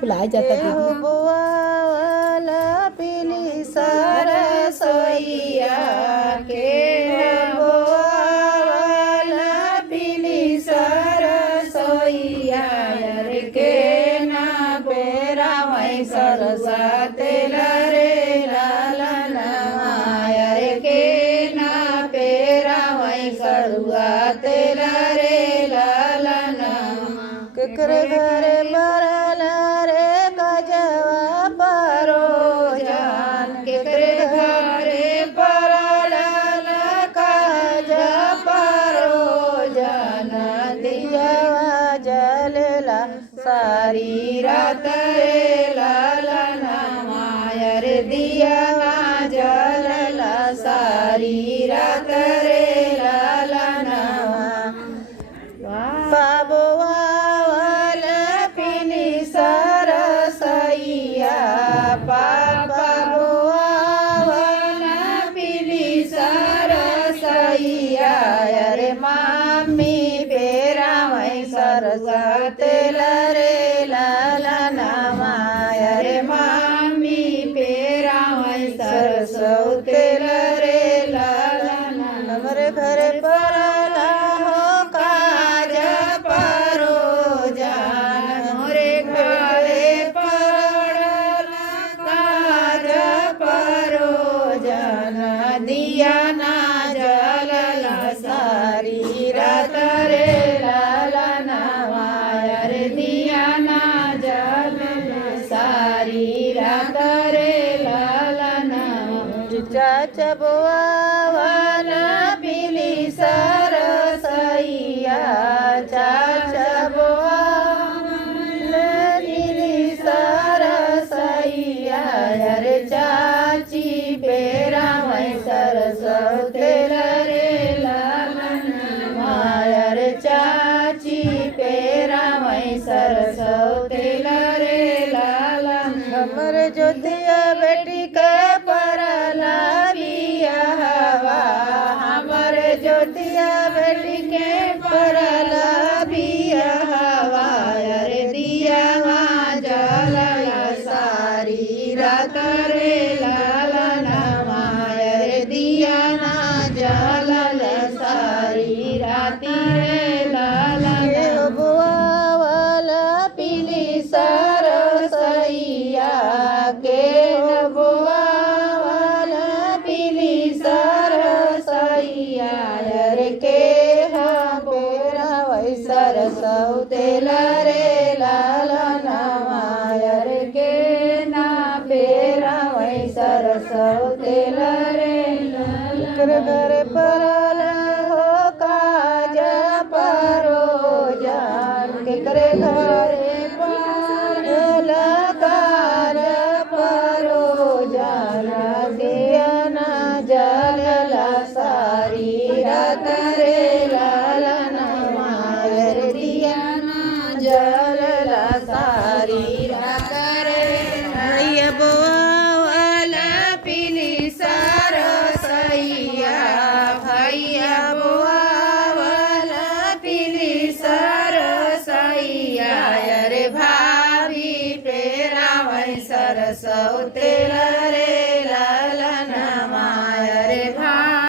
भुला जाता पीली सरसोईया के पीली सरसोईया रे के ना बेरा वही सरसा तेल रे लालन रे के ना पेरा वही करुआ तेल रे लालन केकरे घरे बरल रे गजवा परोजन केकरे घरे बरल गज परोजन दियवा जलला सारी रात रे लालन मायर दियवा जलला सारी रात रे लालन बाबुआ पापा बुआ पीली सरसैया रे मामी बेरा वही सरसा तेल रे लालन रे मामी पेरा वही सरसो तेल रे लालन हमरे घरे परला हो काज परोजन हमरे घरे दिया ना जलला सारी रात रे लालन मायर दिया ना जलला सारी रात रे लालन चाचा बुआ वाला पीली सरसैया चाचा बुआ पीली सरसैया हमर ज्योतिया बेटी के परला बियाहवा हमर ज्योतिया बेटी के परला बियाहवा अरे दियावा जलला सारी रात रे ललनवा अरे दियाना जलला सारी राती रे ललनवा बुआ वाला पीली सरसैया के बुआ वाला पीली सरसैया अरे के पेरा वै सरसौ तेल रे ललनवा अरे के ना पेरा वै सरसौ तेल रे घर परल हो काज परोजन केकरे घरे परल कार परोजन दियना जलला सारी रात रे ललनवा अरे दियना जलला सारी रात रे भैया बुआ वाला पीली सरसैया भैया बुआ वाला पीली सरसैया अरे भाभी पेरा वै सरसौ तेल